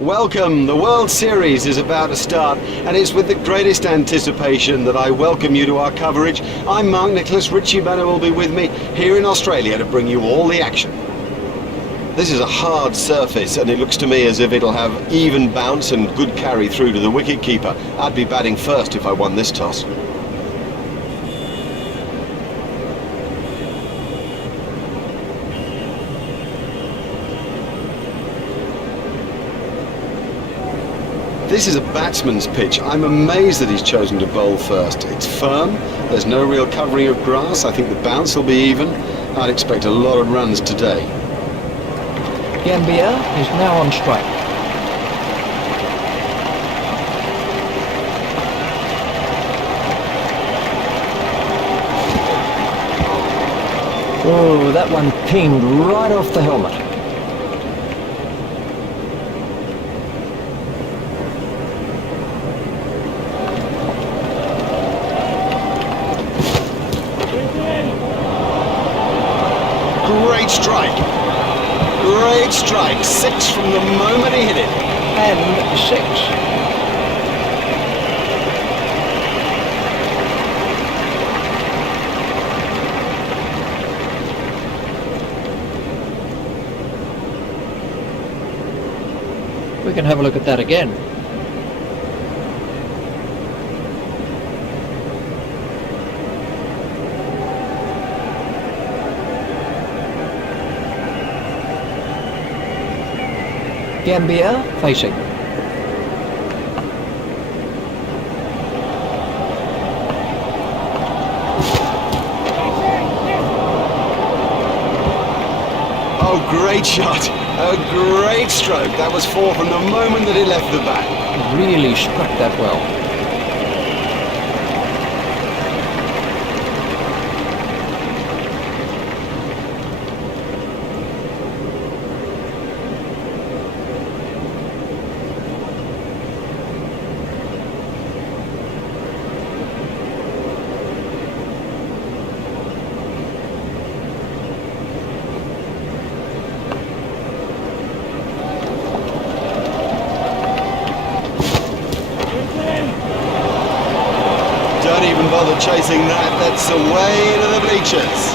Welcome! The World Series is about to start, and it's with the greatest anticipation that I welcome you to our coverage. I'm Mark Nicholas. Richie Banner will be with me here in Australia to bring you all the action. This is a hard surface, and it looks to me as if it'll have even bounce and good carry through to the wicket-keeper. I'd be batting first if I won this toss. This is a batsman's pitch. I'm amazed that he's chosen to bowl first. It's firm, there's no real covering of grass. I think the bounce will be even. I'd expect a lot of runs today. Gambia is now on strike. Oh, that one pinged right off the helmet. Great strike. Great strike. 6 from the moment he hit it. And 6. We can have a look at that again. Gambia facing. Oh, great shot. A great stroke. That was 4 from the moment that he left the bat. Really struck that well. Don't even bother chasing that. That's away to the bleachers.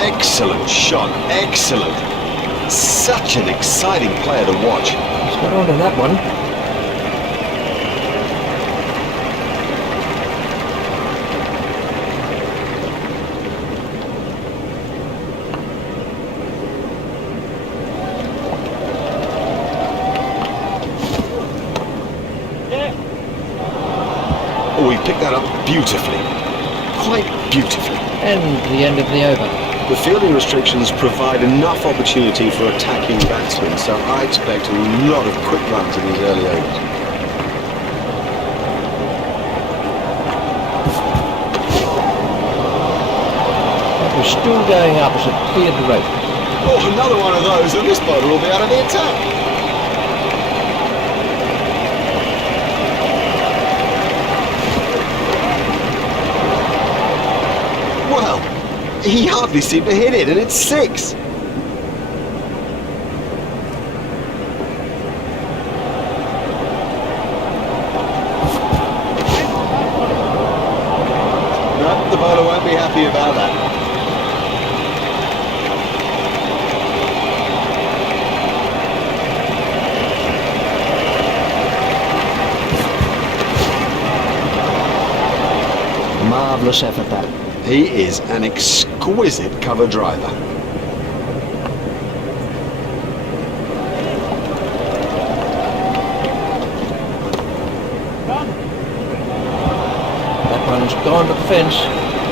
Excellent shot, excellent. Such an exciting player to watch. He's got onto that one. Oh, he picked that up beautifully. Quite beautifully. And the end of the over. The fielding restrictions provide enough opportunity for attacking batsmen, so I expect a lot of quick runs in these early overs. That was still going up as it cleared the rope. Oh, another one of those, and this bowler will be out of the attack. Well, he hardly seemed to hit it, and it's 6. No, the bowler won't be happy about that. Marvellous effort that. He is an exquisite cover driver. That one's gone to the fence.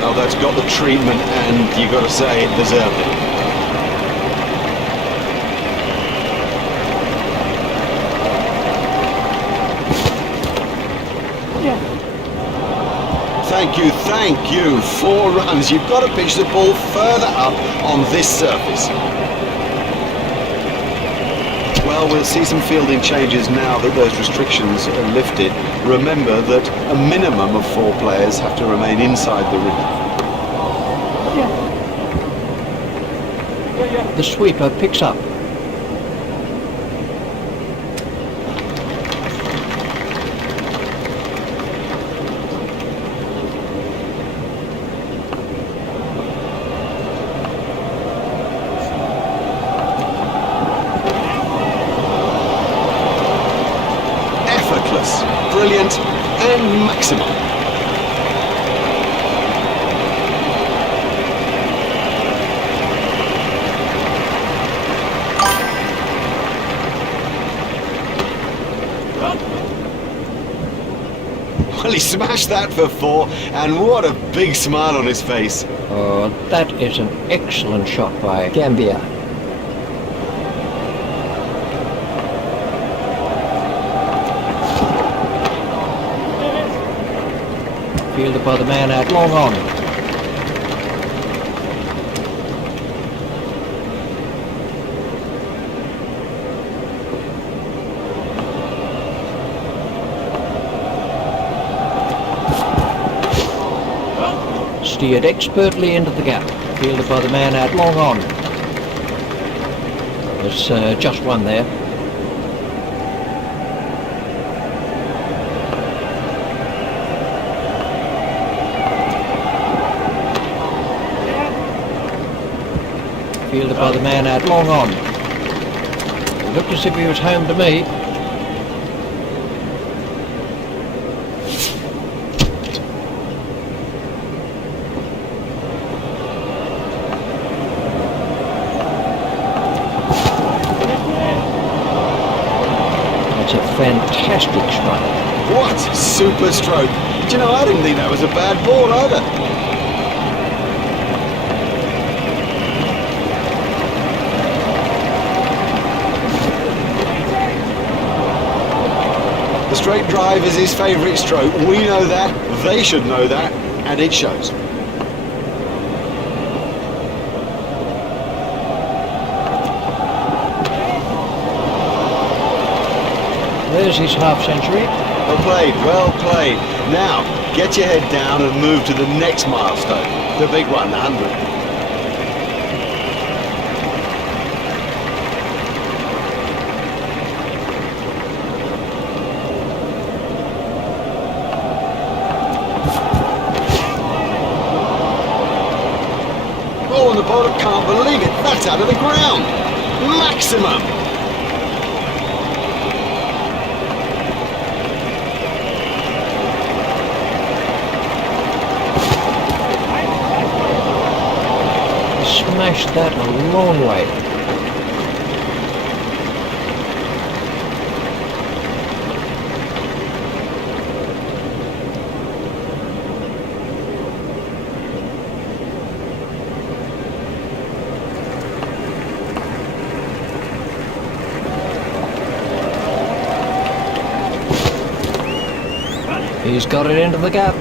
Oh, that's got the treatment, and you've got to say it deserved it. Thank you. 4 runs. You've got to pitch the ball further up on this surface. Well, we'll see some fielding changes now that those restrictions are lifted. Remember that a minimum of 4 players have to remain inside the ring. The sweeper picks up. Effortless, brilliant, and maximum. Well, he smashed that for 4, and what a big smile on his face. Oh, that is an excellent shot by Gambia. Fielded by the man out long on. Steered expertly into the gap. Fielded by the man out long on. There's just one there. Fielded by the man out long on. It looked as if he was home to me. That's a fantastic strike. What super stroke. Do you know, I didn't think that was a bad ball either. The straight drive is his favourite stroke. We know that, they should know that, and it shows. There's his half century. Well played, well played. Now, get your head down and move to the next milestone. The big one, the 100. Oh, and the bowler can't believe it. That's out of the ground. Maximum. Smashed that a long way. He's got it into the gap.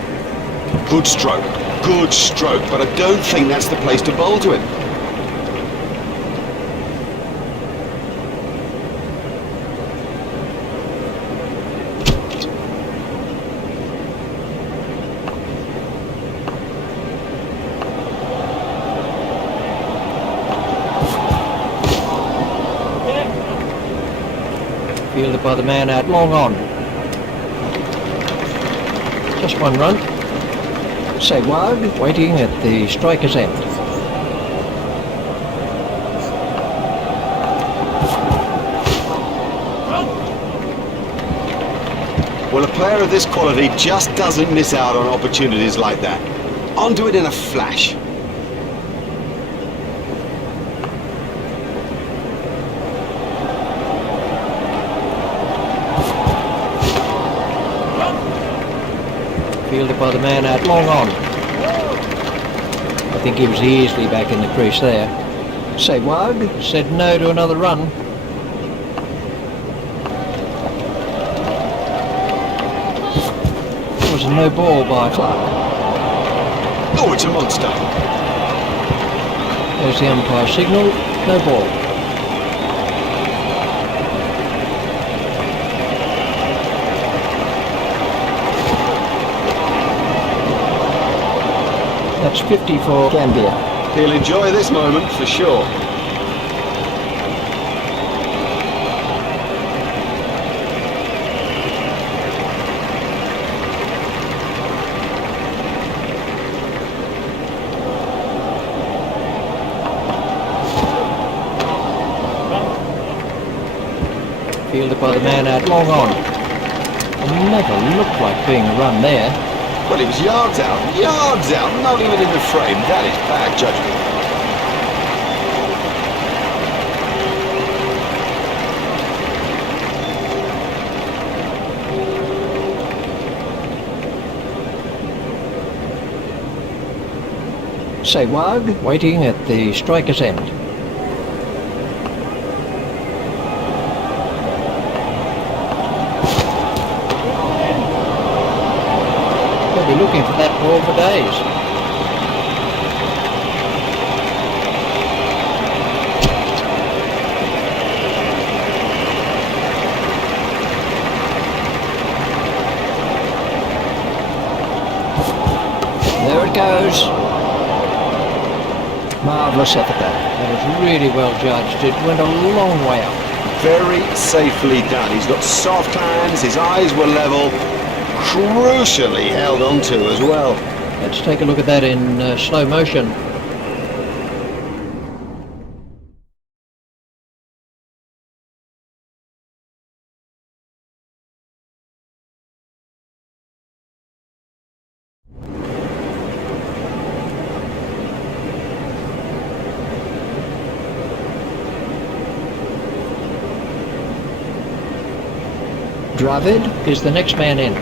Good stroke, but I don't think that's the place to bowl to him. Fielded by the man out long on. Just one run. Say wide, waiting at the striker's end. Well, a player of this quality just doesn't miss out on opportunities like that. Onto it in a flash. Fielded by the man out long on. I think he was easily back in the crease there. Say wide, said no to another run. It was a no ball by Clark. Oh, it's a monster. There's the umpire signal, no ball. That's 50 for Gambia. He'll enjoy this moment for sure. Fielded by the man out long on. It never looked like being a run there. Well, he was yards out, not even in the frame. That is bad judgment. Sewag waiting at the striker's end. They'll be looking for that ball for days. There it goes. Marvellous effort that. That was really well judged. It went a long way up. Very safely done. He's got soft hands, his eyes were level, crucially held onto as well. Let's take a look at that in slow motion. Dravid is the next man in.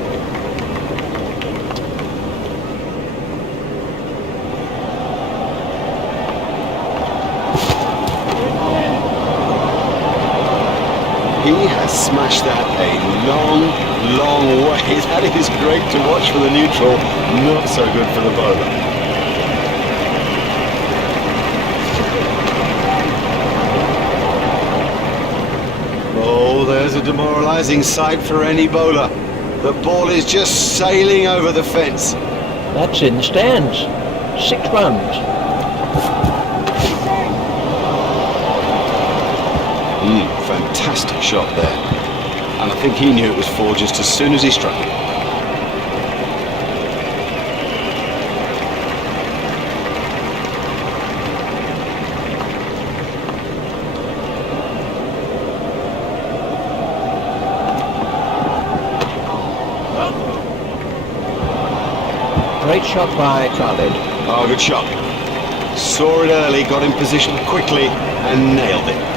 He has smashed that a long way. That is great to watch for the neutral, not so good for the bowler. Oh, there's a demoralising sight for any bowler. The ball is just sailing over the fence. That's in the stands. 6 runs. Fantastic shot there. And I think he knew it was 4 just as soon as he struck it. Great shot by Khalid. Oh, good shot. Saw it early, got in position quickly and nailed it.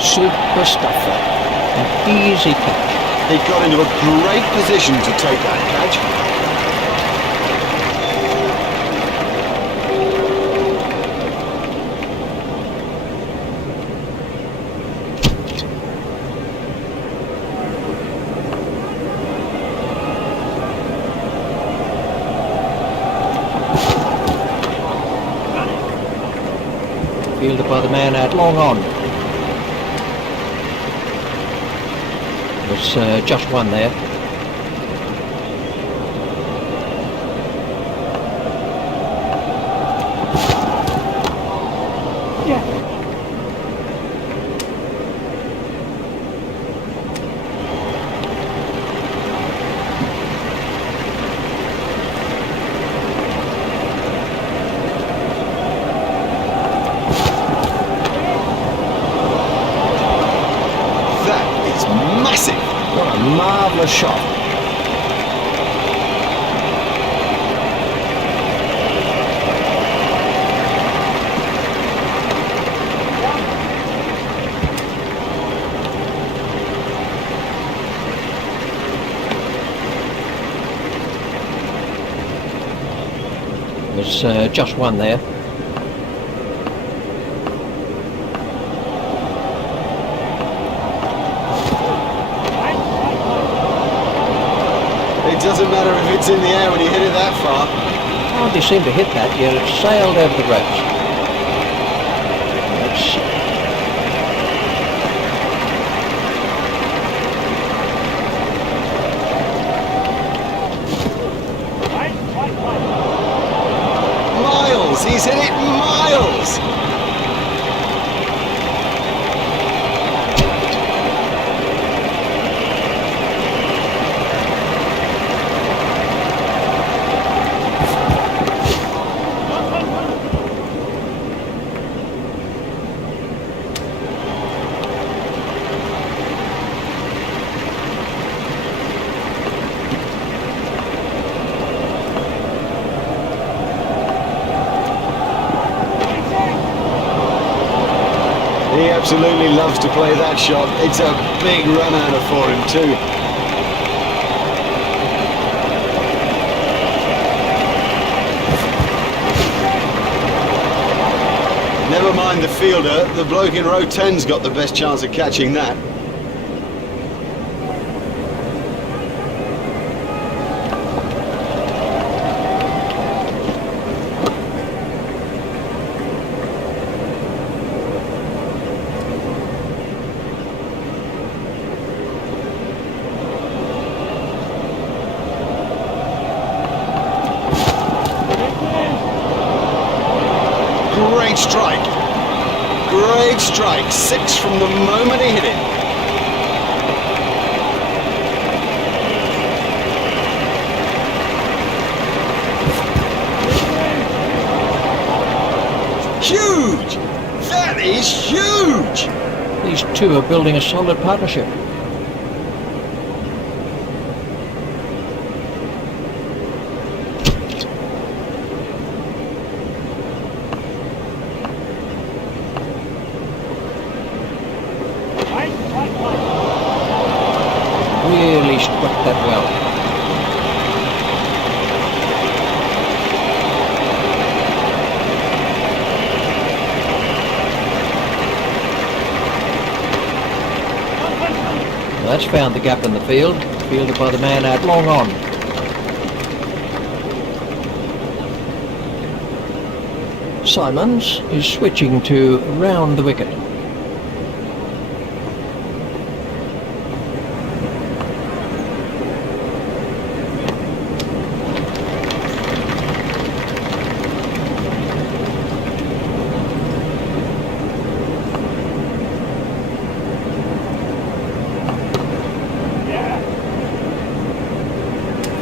Super stuffer. An easy catch. He got into a great position to take that catch. Fielded by the man out long on. There's just one there. Massive! What a marvellous shot. There's just one there. doesn't matter if it's in the air when you hit it that far. Hardly seemed to hit that, yet it sailed over the ropes. That's Miles! He's hit it miles! He absolutely loves to play that shot. It's a big run-outer for him too. Never mind the fielder, the bloke in row 10's got the best chance of catching that. Great strike. Great strike. 6 from the moment he hit it. Huge! That is huge! These two are building a solid partnership. Really struck that well. That's found the gap in the field, fielded by the man out long on. Simons is switching to round the wicket.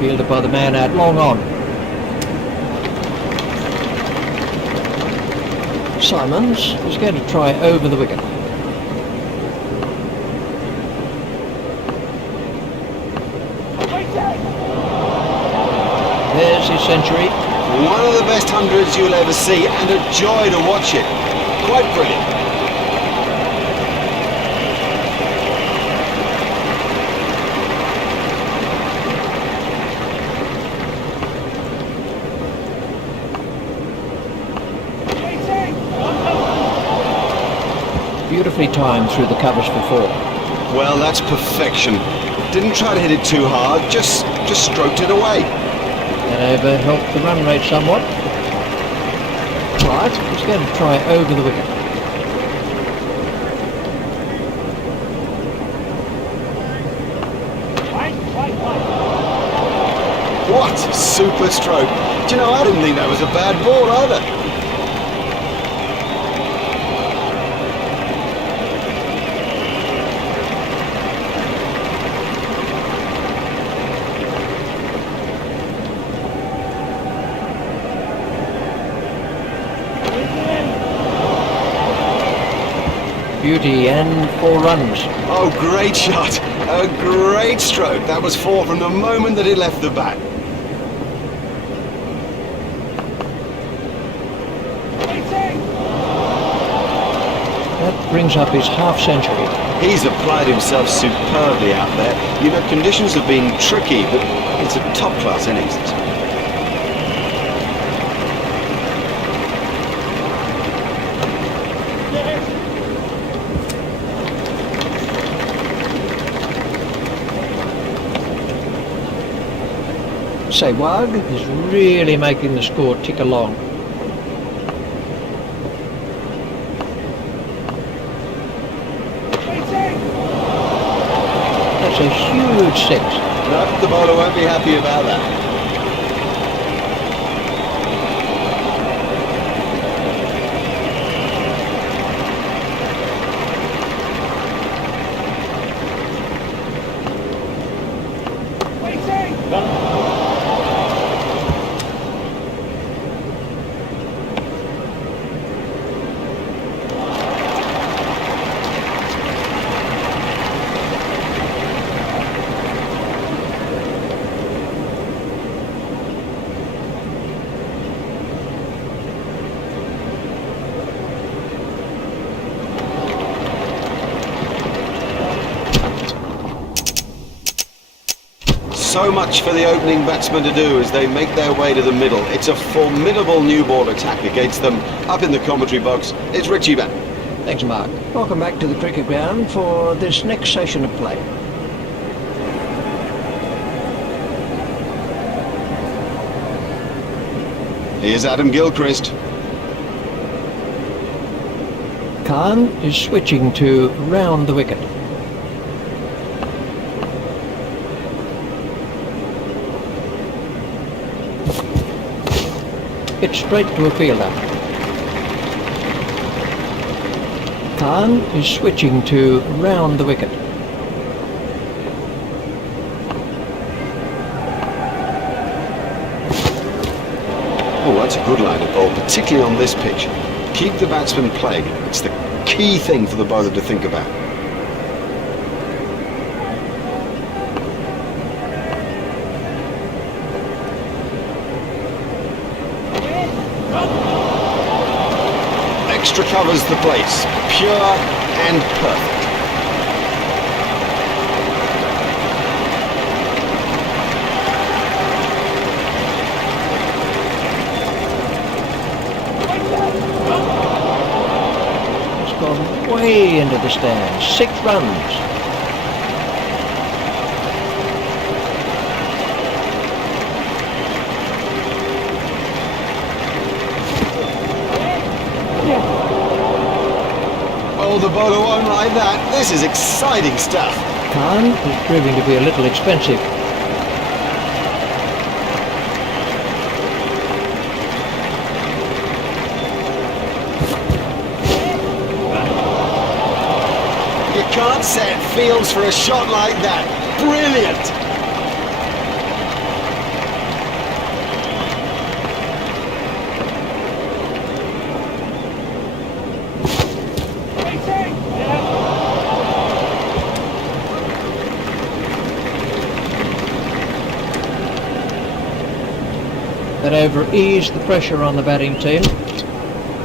Fielded by the man out long on. Simons is going to try over the wicket. There's his century. One of the best hundreds you'll ever see, and a joy to watch it. Quite brilliant. Beautifully timed through the covers for 4. Well, that's perfection. Didn't try to hit it too hard, just stroked it away. That over helped the run rate somewhat. Right, he's going to try over the wicket. What a super stroke. Do you know, I didn't think that was a bad ball either. Beauty and 4 runs. Oh, great shot. A great stroke. That was 4 from the moment that it left the bat. That brings up his half century. He's applied himself superbly out there. You know, conditions have been tricky, but it's a top-class innings. Say, Wag is really making the score tick along. That's a huge six. No, the bowler won't be happy about that. So much for the opening batsmen to do as they make their way to the middle. It's a formidable new ball attack against them. Up in the commentary box, it's Richie back. Thanks, Mark. Welcome back to the cricket ground for this next session of play. Here's Adam Gilchrist. Khan is switching to round the wicket. It's straight to a fielder. Khan is switching to round the wicket. Oh, that's a good line of ball, particularly on this pitch. Keep the batsman playing. It's the key thing for the bowler to think about. Extra covers the place, pure and perfect. It's gone way into the stands. 6 runs. Oh, the bowler won't like that. This is exciting stuff. Khan is proving to be a little expensive. You can't set fields for a shot like that. Brilliant. That over eased the pressure on the batting team.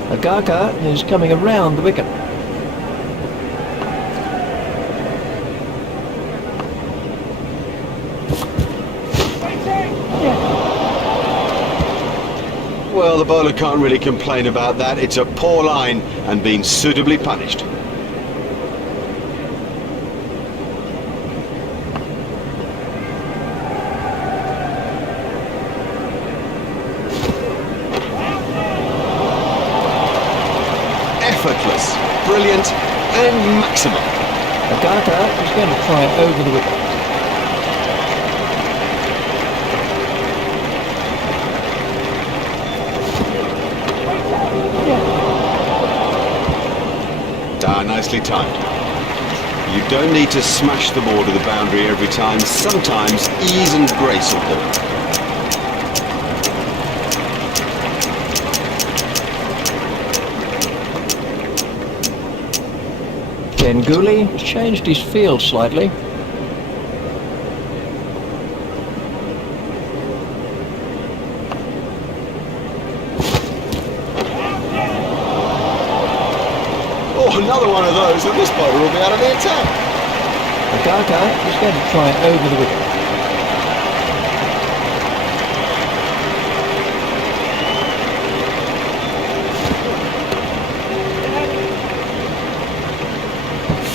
Agaka is coming around the wicket. Well, the bowler can't really complain about that. It's a poor line and been suitably punished. Effortless, brilliant and maximum. Agaka is going to try over the wicket. Nicely timed. You don't need to smash the ball to the boundary every time. Sometimes ease and grace will do. Ganguly has changed his field slightly. Oh, another one of those, and this bowler will be out of the attack. Agaka is going to try over the wicket.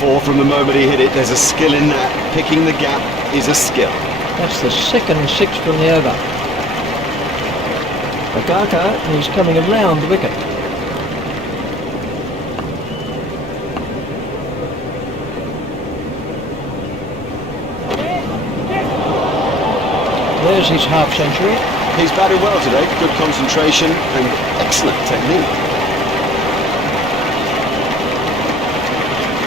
Four from the moment he hit it. There's a skill in that. Picking the gap is a skill. That's the second 6 from the over. Agaka is coming around the wicket. There's his half century. He's batted well today, good concentration and excellent technique.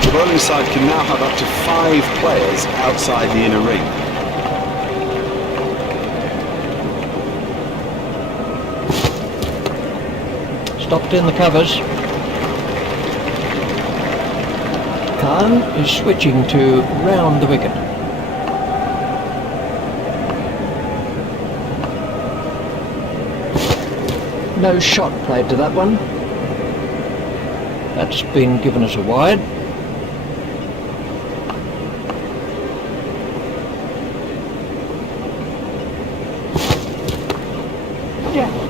The bowling side can now have up to 5 players outside the inner ring. Stopped in the covers. Khan is switching to round the wicket. No shot played to that one. That's been given as a wide.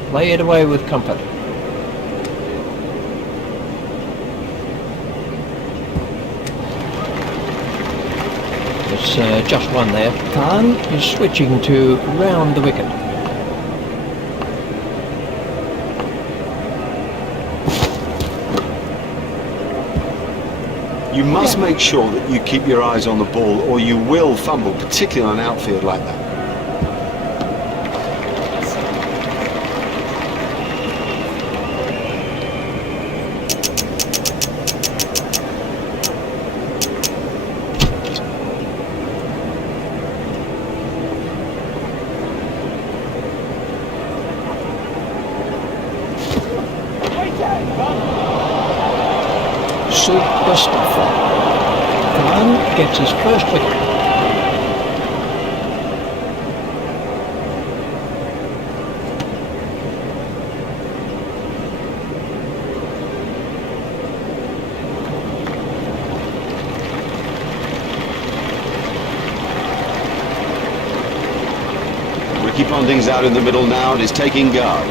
Play it away with comfort. There's just one there. Khan is switching to round the wicket. You must make sure that you keep your eyes on the ball or you will fumble, particularly on an outfield like that. Super stuffer. Khan gets his first wicket. Ricky Ponting's out in the middle now and is taking guard.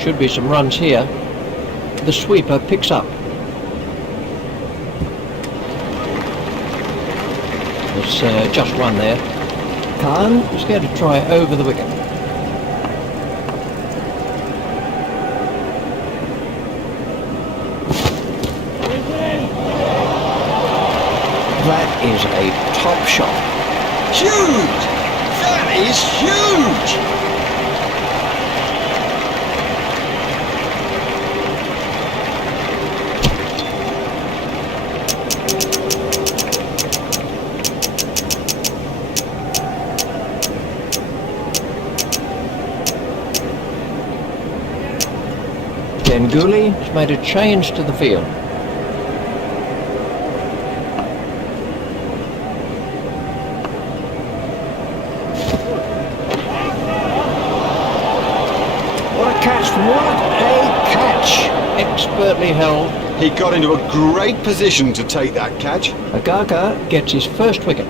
Should be some runs here. The sweeper picks up. There's just one there. Khan is going to try over the wicket. That is a top shot. Huge! That is huge! Ganguly has made a change to the field. What a catch, what a catch! Expertly held. He got into a great position to take that catch. Agaka gets his first wicket.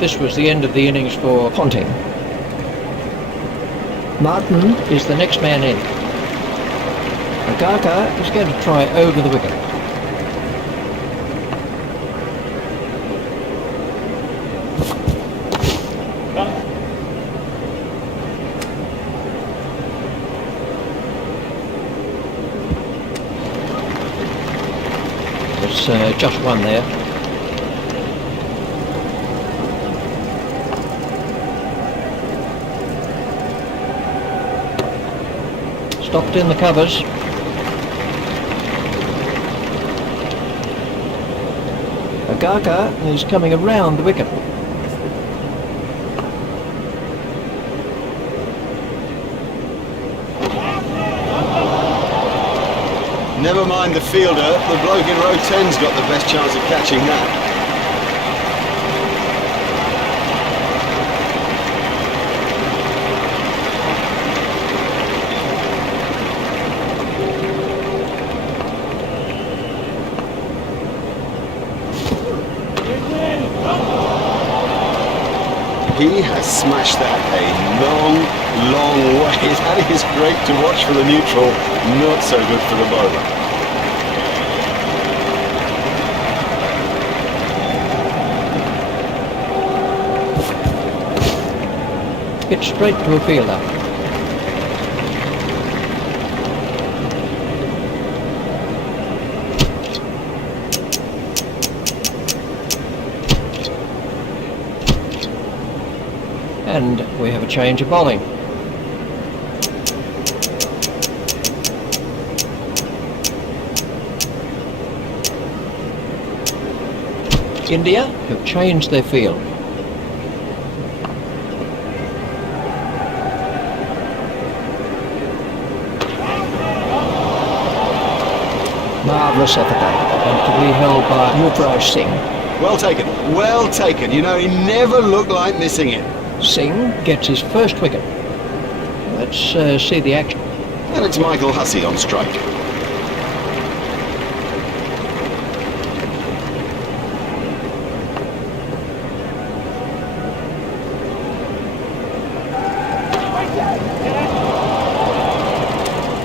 This was the end of the innings for Ponting. Martin is the next man in. Agaka is going to try over the wicket. There's just one there. Stopped in the covers. Agaka is coming around the wicket. Never mind the fielder, the bloke in row 10's got the best chance of catching that. He has smashed that a long long way. That is great to watch for the neutral, not so good for the bowler. Hit straight to a fielder. And we have a change of bowling. India have changed their field. Marvellous effort that, and to be held by Yuvraj Singh. Well taken, well taken. You know, he never looked like missing it. Singh gets his first wicket. Let's see the action. And it's Michael Hussey on strike.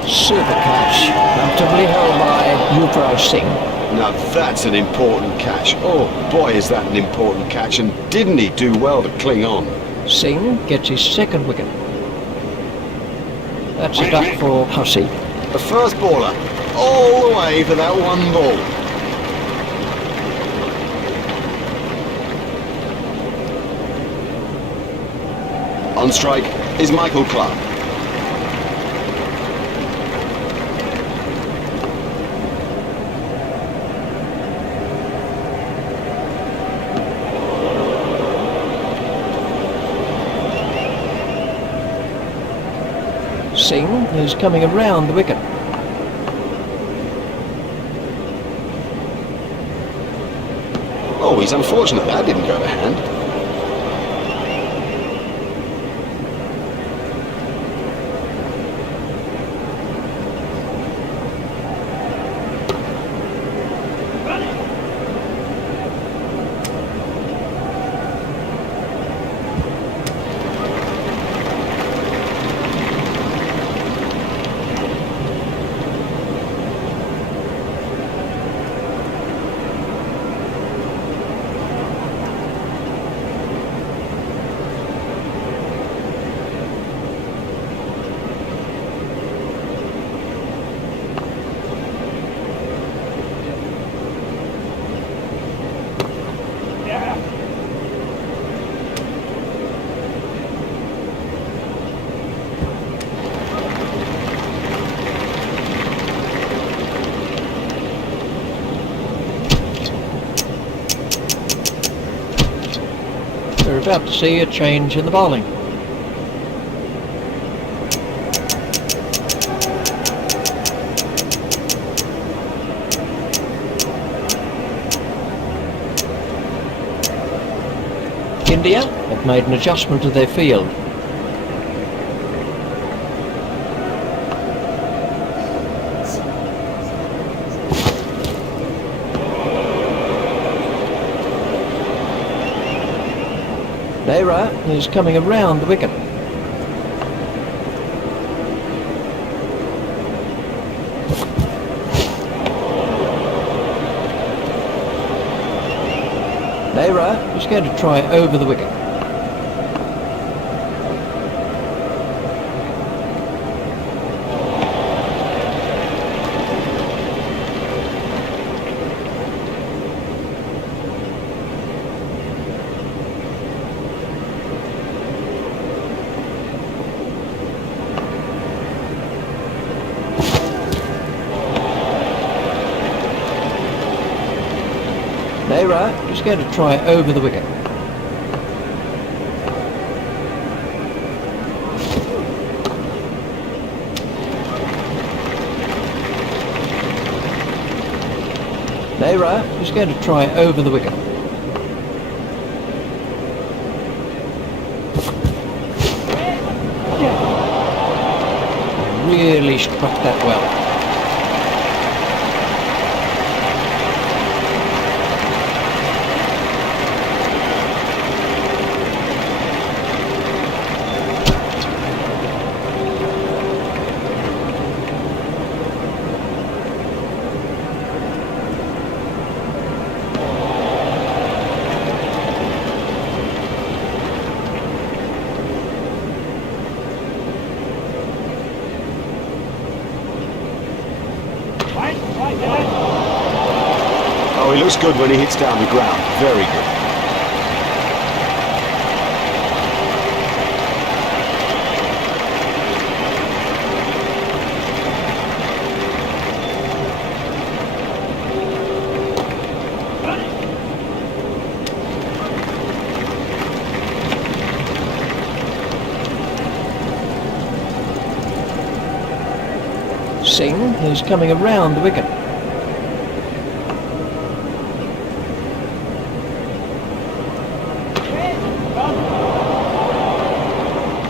Super catch, comfortably held by Yuvraj Singh. Now that's an important catch. Oh boy, is that an important catch, and didn't he do well to cling on? Singh gets his second wicket. That's a duck for Hussey. The first baller, all the way for that one ball. On strike is Michael Clark. Singh is coming around the wicket. Oh, he's unfortunate that didn't go to hand. We're about to see a change in the bowling. India have made an adjustment to their field. Nehra is coming around the wicket. Nehra is going to try over the wicket. Nehra is going to try over the wicket. Nehra is going to try over the wicket. Really struck that well. Oh, he looks good when he hits down the ground. Very good. Singh is coming around the wicket.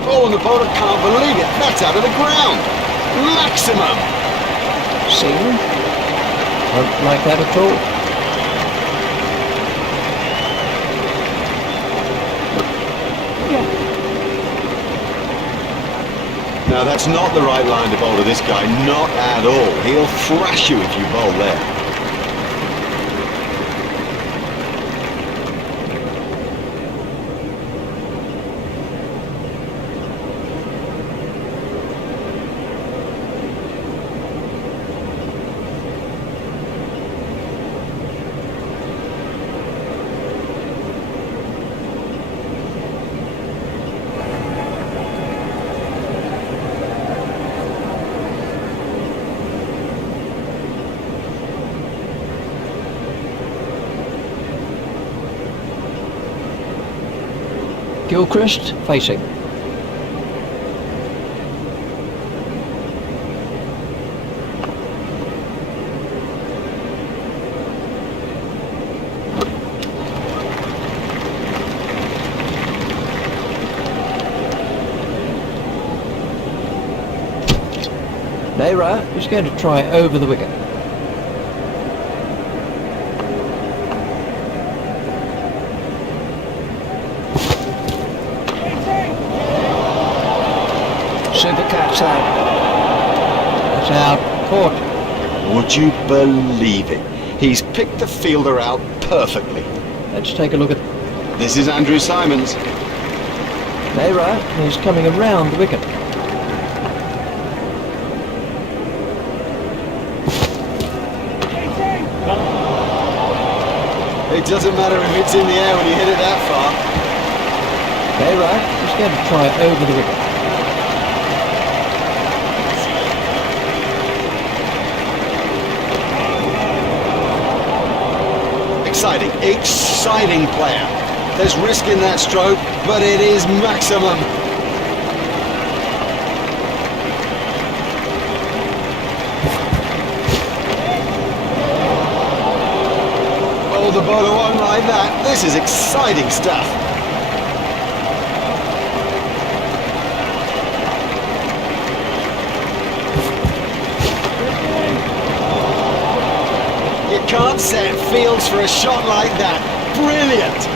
Oh, and the bowler can't believe it. That's out of the ground. Maximum. Singh won't like that at all. Now that's not the right line to bowl to this guy, not at all. He'll thrash you if you bowl there. Gilchrist facing. Nehra is going to try over the wicket. Super catch that. It's out. Caught. Would you believe it? He's picked the fielder out perfectly. Let's take a look at... This is Andrew Simons. Nehra is coming around the wicket. It doesn't matter if it's in the air when you hit it that far. Nehra is going to try over the wicket. Exciting player. There's risk in that stroke, but it is maximum. Oh, the bowler won't like that. This is exciting stuff. You can't set fields for a shot like that. Brilliant!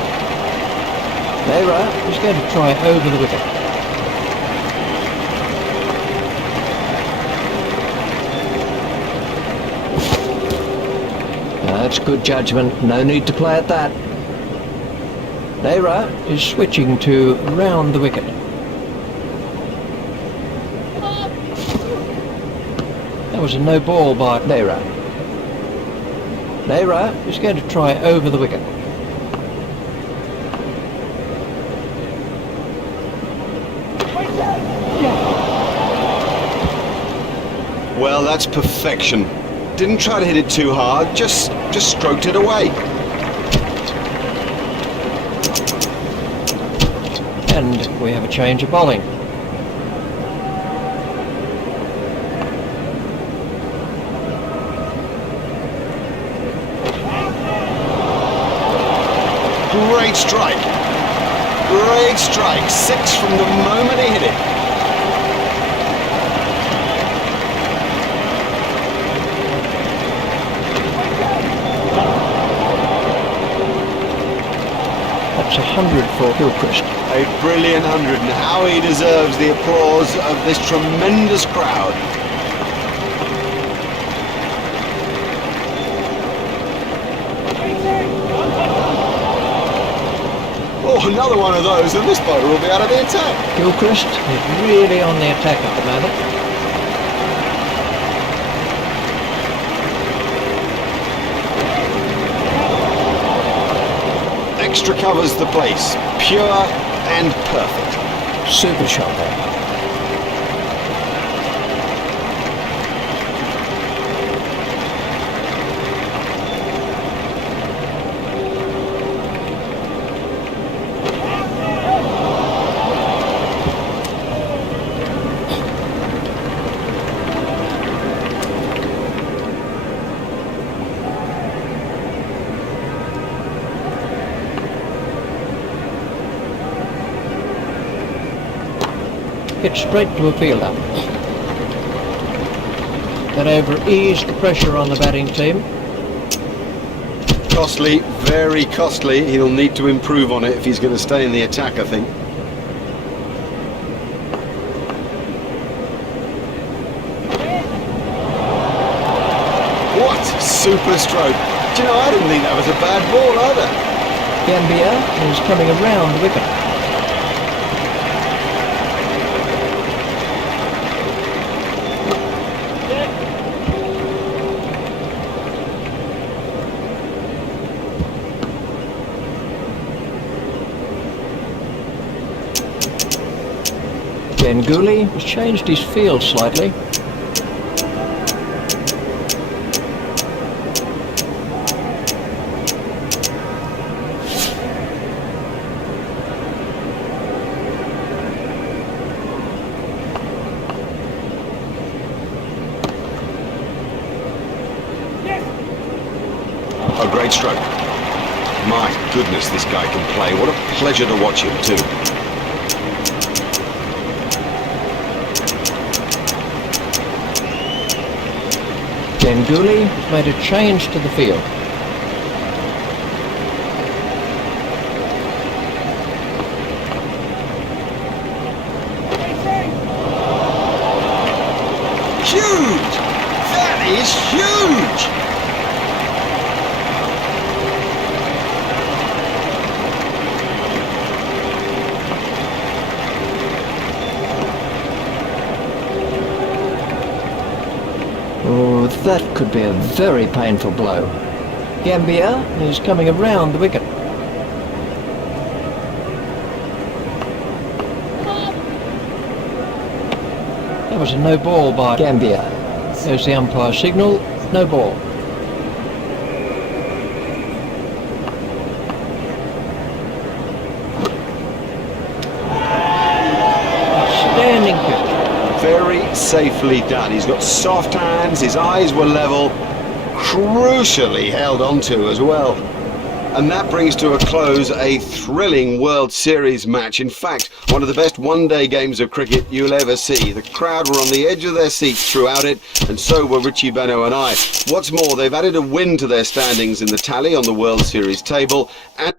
Nehra is going to try over the wicket. That's good judgment. No need to play at that. Nehra is switching to round the wicket. That was a no ball by Nehra. Nehra is going to try over the wicket. Well, that's perfection. Didn't try to hit it too hard, just stroked it away. And we have a change of bowling. Great strike. Great strike. 6 from the moment he hit it. That's 100 for Gilchrist. A brilliant 100, and how he deserves the applause of this tremendous crowd. Oh, another one of those, and this bowler will be out of the attack. Gilchrist is really on the attack at the moment. extra covers the place. Pure and perfect. Super shot there. Hit straight to a fielder. That over eased the pressure on the batting team. Costly, very costly. He'll need to improve on it if he's going to stay in the attack, I think. What super stroke. Do you know, I didn't think that was a bad ball either. Gambia is coming around the wicket. Ganguly has changed his field slightly. A great stroke. My goodness, this guy can play. What a pleasure to watch him too. Ganguly has made a change to the field. Huge! That is huge! Oh, that could be a very painful blow. Gambia is coming around the wicket. That was a no ball by Gambia. There's the umpire signal, no ball. Outstanding pitch. Very safely done. He's got soft hands, his eyes were level, crucially held onto as well. And that brings to a close a thrilling World Series match. In fact, one of the best one-day games of cricket you'll ever see. The crowd were on the edge of their seats throughout it, and so were Richie Benaud and I. What's more, they've added a win to their standings in the tally on the World Series table, and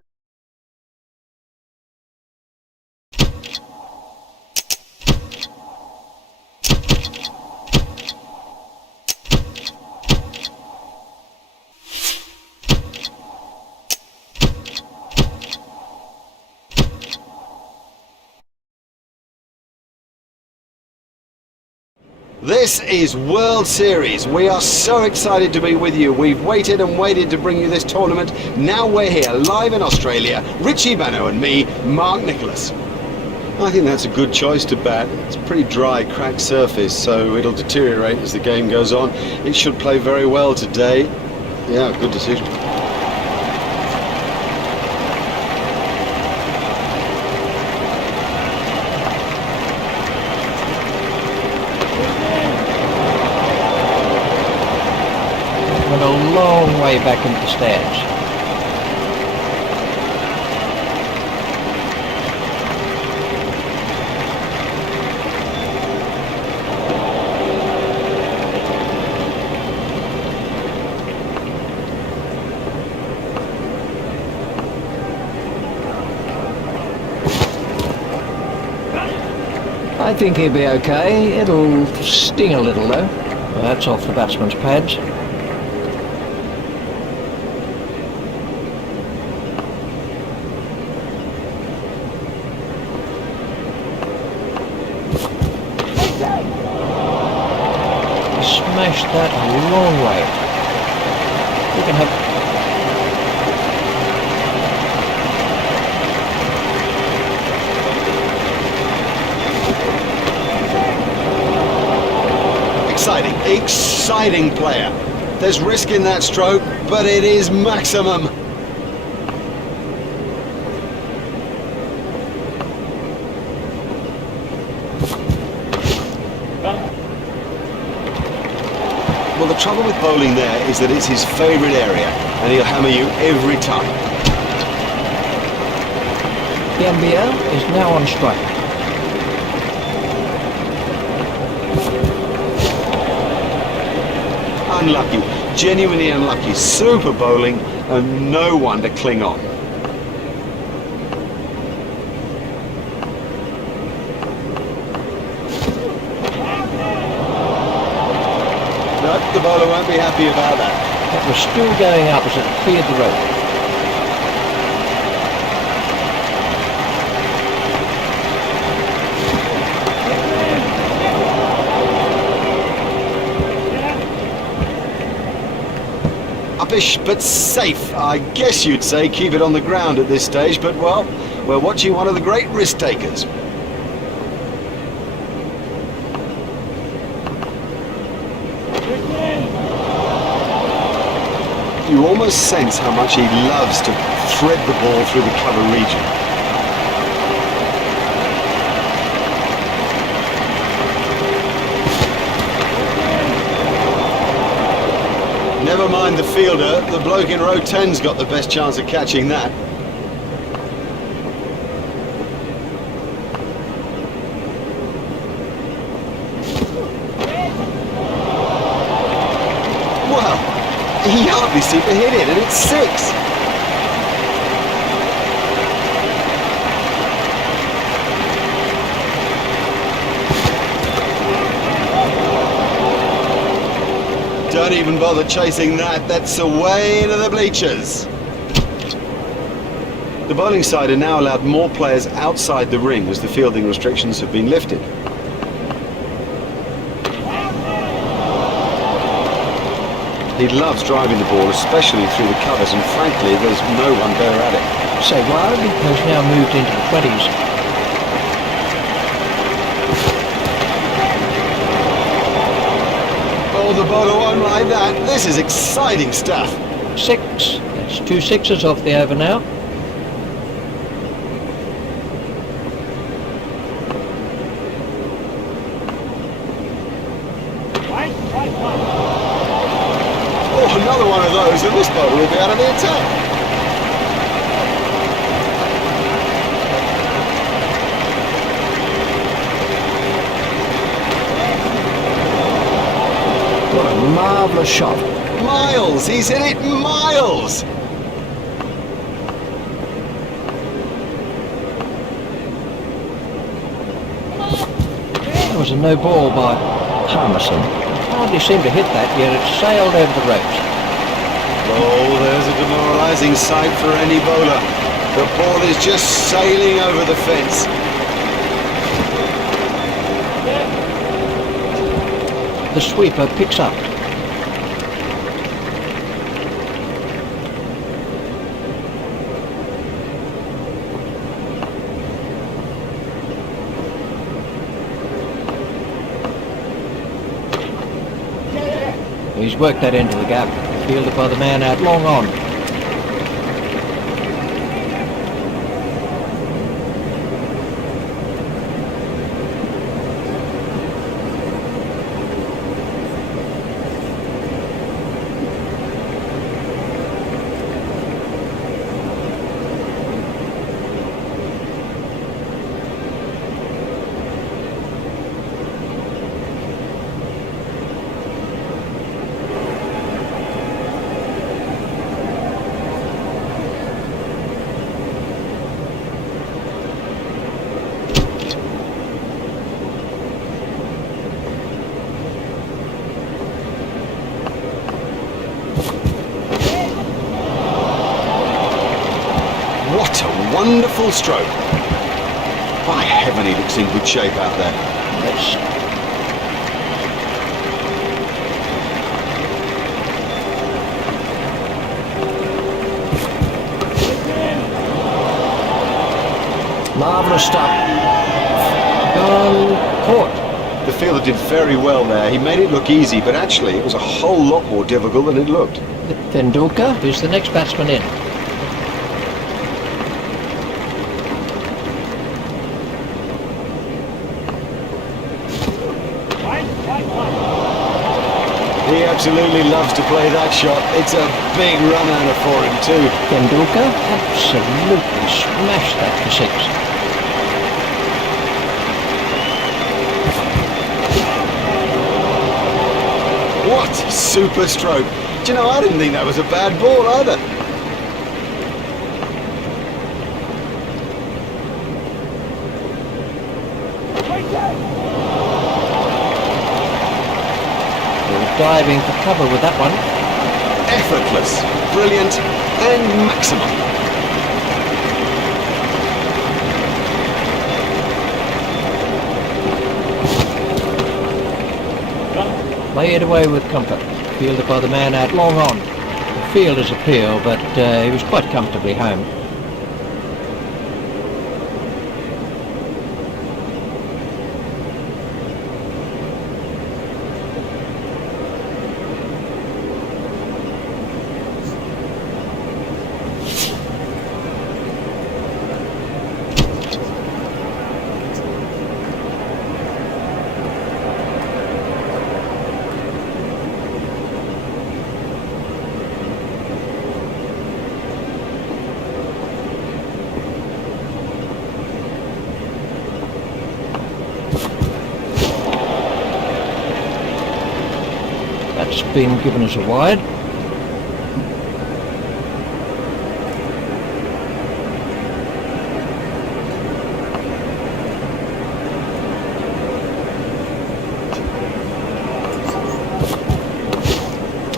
this is World Series. We are so excited to be with you. We've waited and waited to bring you this tournament. Now we're here, live in Australia. Richie Benaud and me, Mark Nicholas. I think that's a good choice to bat. It's a pretty dry, cracked surface, so it'll deteriorate as the game goes on. It should play very well today. Yeah, good decision. Went a long way back into the stands. I think he'll be okay. It'll sting a little though. Well, that's off the batsman's pads. Smashed that a long way. We can have exciting player. There's risk in that stroke, but it is maximum. Well, the trouble with bowling there is that it's his favourite area, and he'll hammer you every time. The umpire is now on strike. Unlucky, genuinely unlucky. Super bowling and no one to cling on. No, the bowler won't be happy about that. That was still going up as it cleared the rope. Uppish but safe, I guess you'd say. Keep it on the ground at this stage, but well, we're watching one of the great risk takers. You almost sense how much he loves to thread the ball through the cover region. Never mind the fielder, the bloke in row 10's got the best chance of catching that. Well, he hardly seemed to hit it, and it's 6. Don't even bother chasing that, that's away to the bleachers. The bowling side are now allowed more players outside the ring as the fielding restrictions have been lifted. He loves driving the ball, especially through the covers, and frankly, there's no one better at it. So Wilde has now moved into the 20s. Oh, the bowler won't like that. This is exciting stuff. 6. That's 2 sixes off the over now. Oh, another one of those, and this bowler will be out of the attack. What a marvellous shot. Miles, he's hit it miles. That was a no ball by Harmison. Hardly seemed to hit that, yet it sailed over the ropes. Oh, there's a demoralising sight for any bowler. The ball is just sailing over the fence. The sweeper picks up. He's worked that into the gap, fielded by the man out long on. What a wonderful stroke. By heaven, he looks in good shape out there. That's marvellous stuff. Gone caught. the fielder did very well there. He made it look easy, but actually it was a whole lot more difficult than it looked. Tendulkar is the next batsman in. He absolutely loves to play that shot. It's a big run-outer for him too. Tendulkar absolutely smashed that for six. What super stroke. Do you know, I didn't think that was a bad ball either. Diving for cover with that one. Effortless, brilliant and maximum. Play it away with comfort. Fielded by the man out long on. The fielder's appeal, but he was quite comfortably home. That's been given as a wide.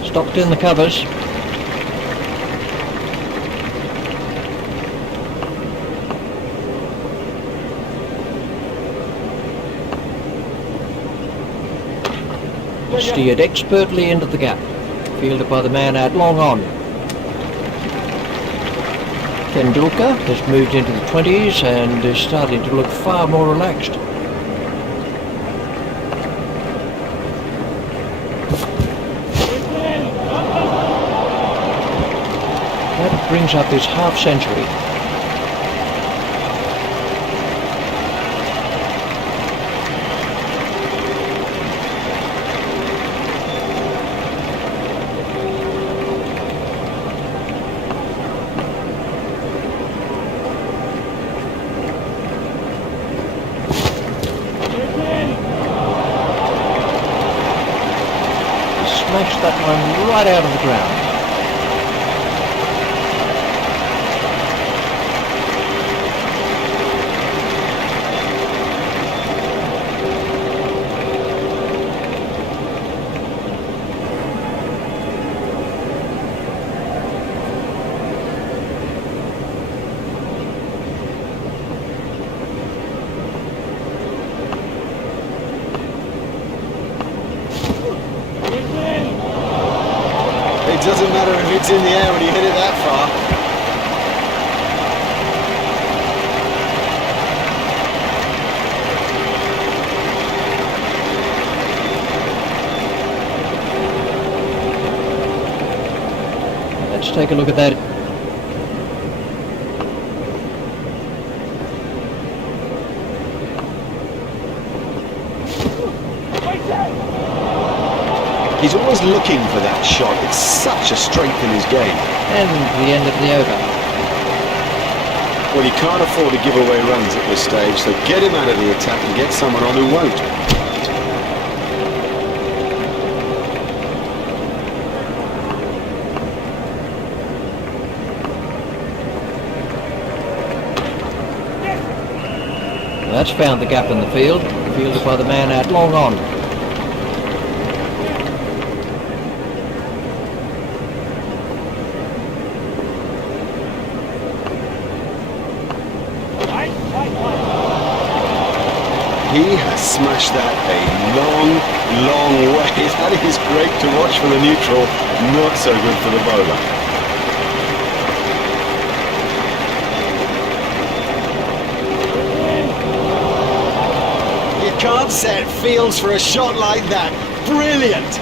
Stocked in the covers. Steered expertly into the gap. Fielded by the man out long on. Tendulkar has moved into the 20s and is starting to look far more relaxed. That brings up his half century. Smashed that one right out of the ground. It doesn't matter if it's in the air when you hit it that far. Let's take a look at that. He's always looking for that shot. It's such a strength in his game. And the end of the over. Well, you can't afford to give away runs at this stage, so get him out of the attack and get someone on who won't. That's found the gap in the field. Fielded by the man out long on. He has smashed that a long, long way. That is great to watch for the neutral, not so good for the bowler. You can't sunset fields for a shot like that. Brilliant!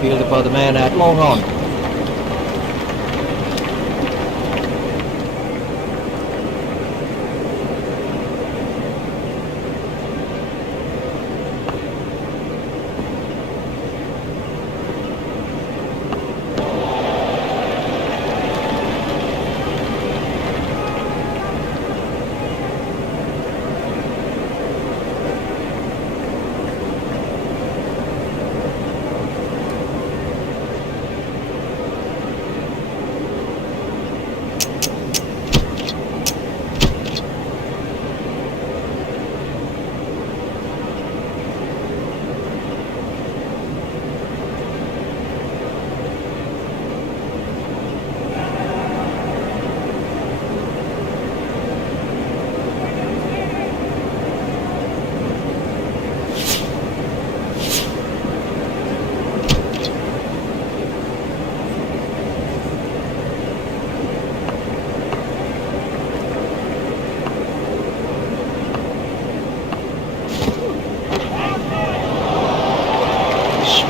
Fielded by the man out long on.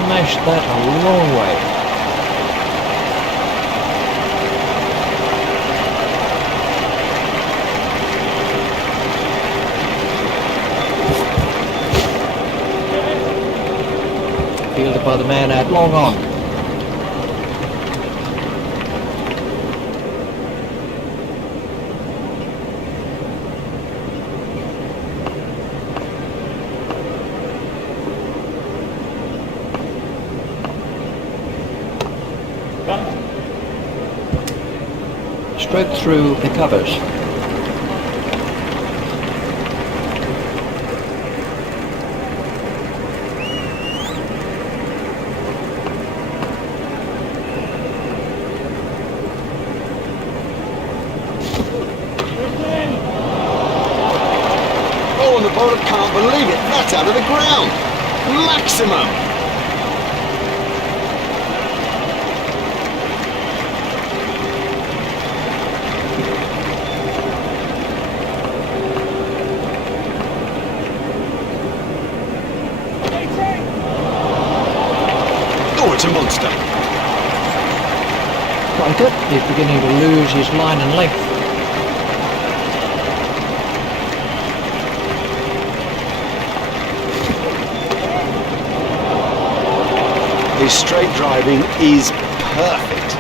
Smashed that a long way. Fielded by the man out long on. Stroke through the covers. Oh, and the bowler can't believe it. That's out of the ground. Maximum. Oh, it's a monster. Quite good. He's beginning to lose his line and length. His straight driving is perfect.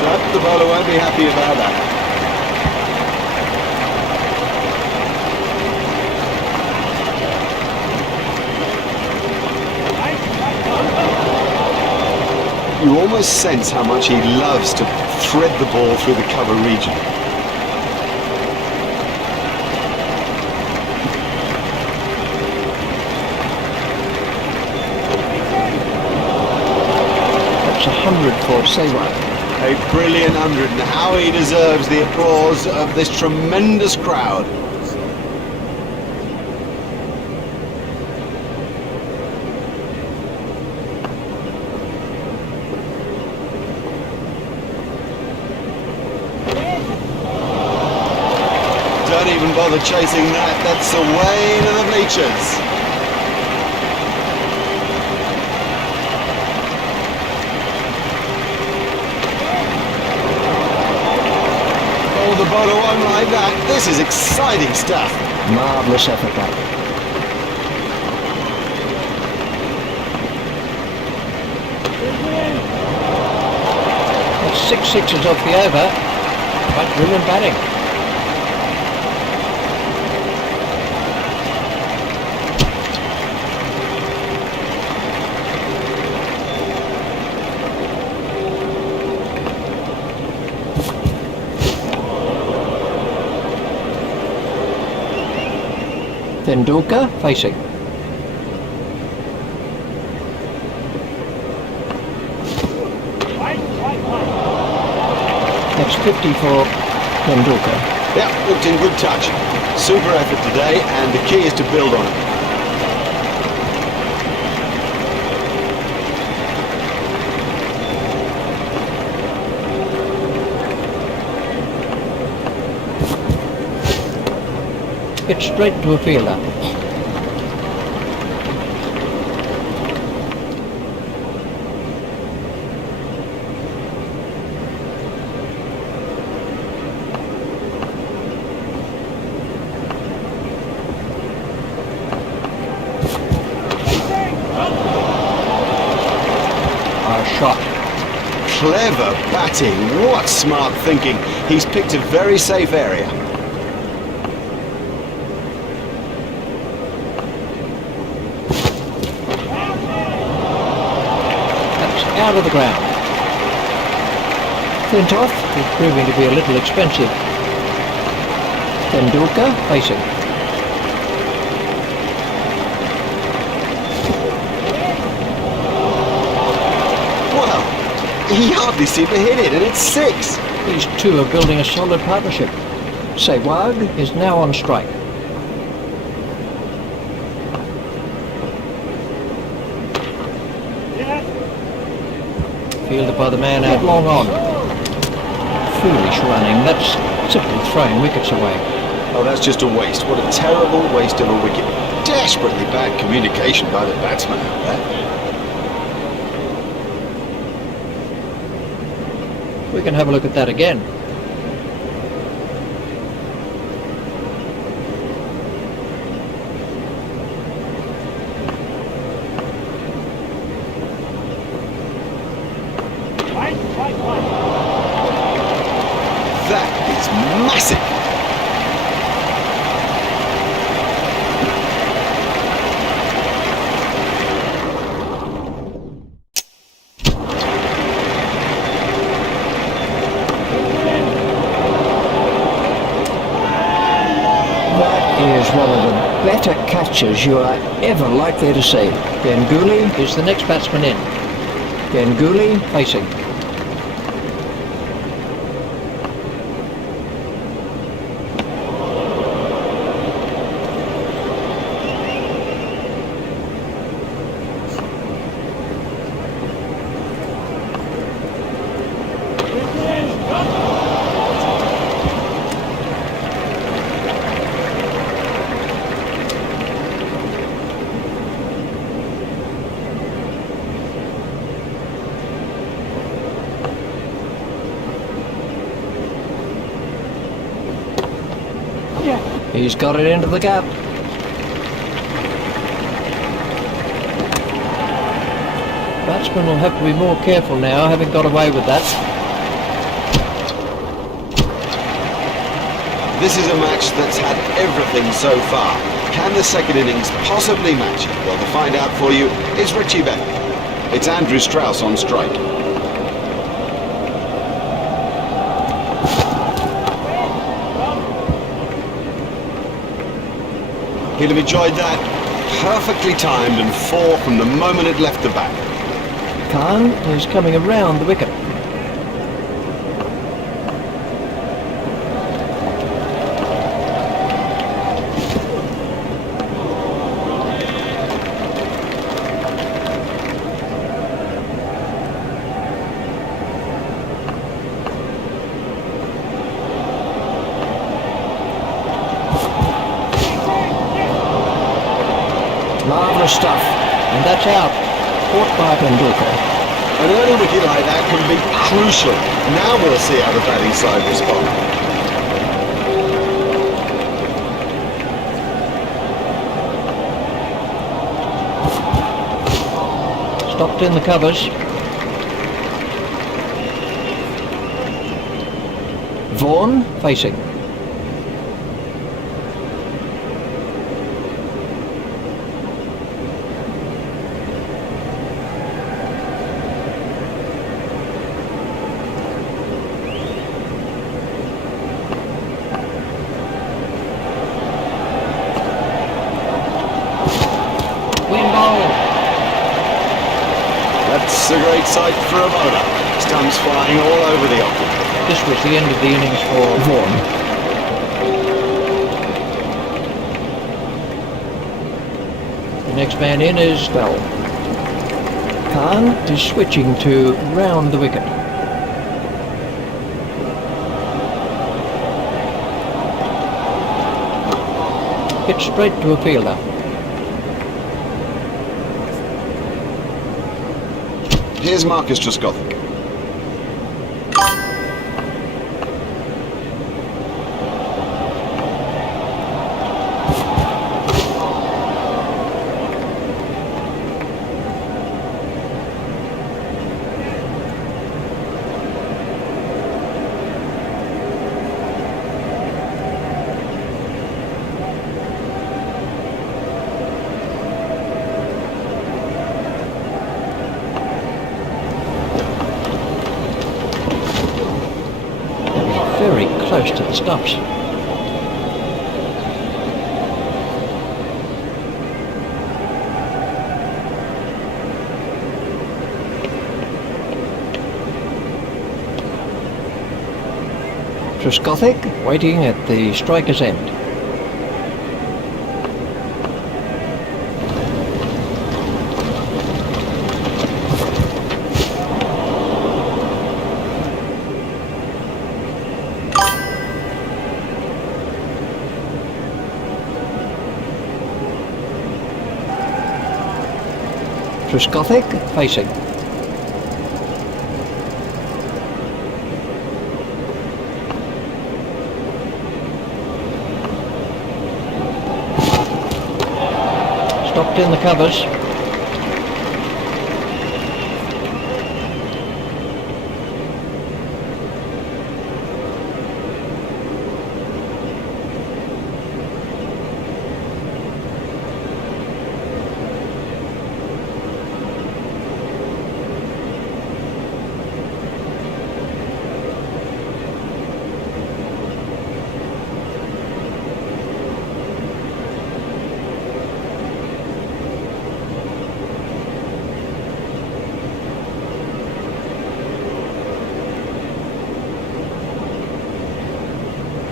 But the bowler won't be happy about that. You almost sense how much he loves to thread the ball through the cover region. That's 100 for Sewa. A brilliant 100, and how he deserves the applause of this tremendous crowd. Don't even bother chasing that. That's away to the bleachers. Oh, the bowler won't like that. This is exciting stuff. Marvellous effort that. That's 6 sixes off the over. Quite brilliant batting. Tendulkar facing. That's 50 for Tendulkar. Yeah, looked in good touch. Super effort today, and the key is to build on it. Hit straight to a fielder. Shot. Clever batting. What smart thinking. He's picked a very safe area. That's out of the ground. Flintoff is proving to be a little expensive. Tendulkar facing. He hardly seemed to hit it, and it's 6. These two are building a solid partnership. Sehwag is now on strike. Fielded by the man out long on. Foolish running. That's simply throwing wickets away. Oh, that's just a waste. What a terrible waste of a wicket. Desperately bad communication by the batsman out there. We can have a look at that again. That is massive. Is one of the better catches you are ever likely to see. Ganguly is the next batsman in. Ganguly facing. He's got it into the gap. Batsman will have to be more careful now, having got away with that. This is a match that's had everything so far. Can the second innings possibly match it? Well, to find out for you is Richie Bennett. It's Andrew Strauss on strike. He'll have enjoyed that. Perfectly timed and 4 from the moment it left the bat. Khan is coming around the wicket. Marvellous stuff, and that's out. Caught by Tendulkar. An early wicket like that can be crucial. Now we'll see how the batting side respond. Stopped in the covers. Vaughan facing. That's a great sight for a bowler. Stumps flying all over the open. This was the end of the innings for Vaughan. The next man in is Bell. Khan is switching to round the wicket. Hit straight to a fielder. Here's Marcus Trescothick. Very close to the stumps. Trescothick waiting at the striker's end. Trescothick facing. Stopped in the covers.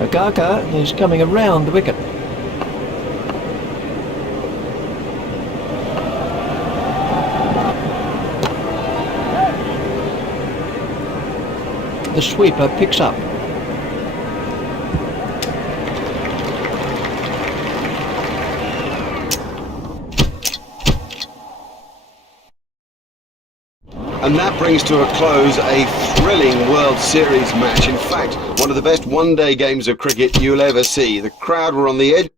Agaka is coming around the wicket. The sweeper picks up. And that brings to a close a thrilling World Series match. In fact, one of the best one-day games of cricket you'll ever see. The crowd were on the edge.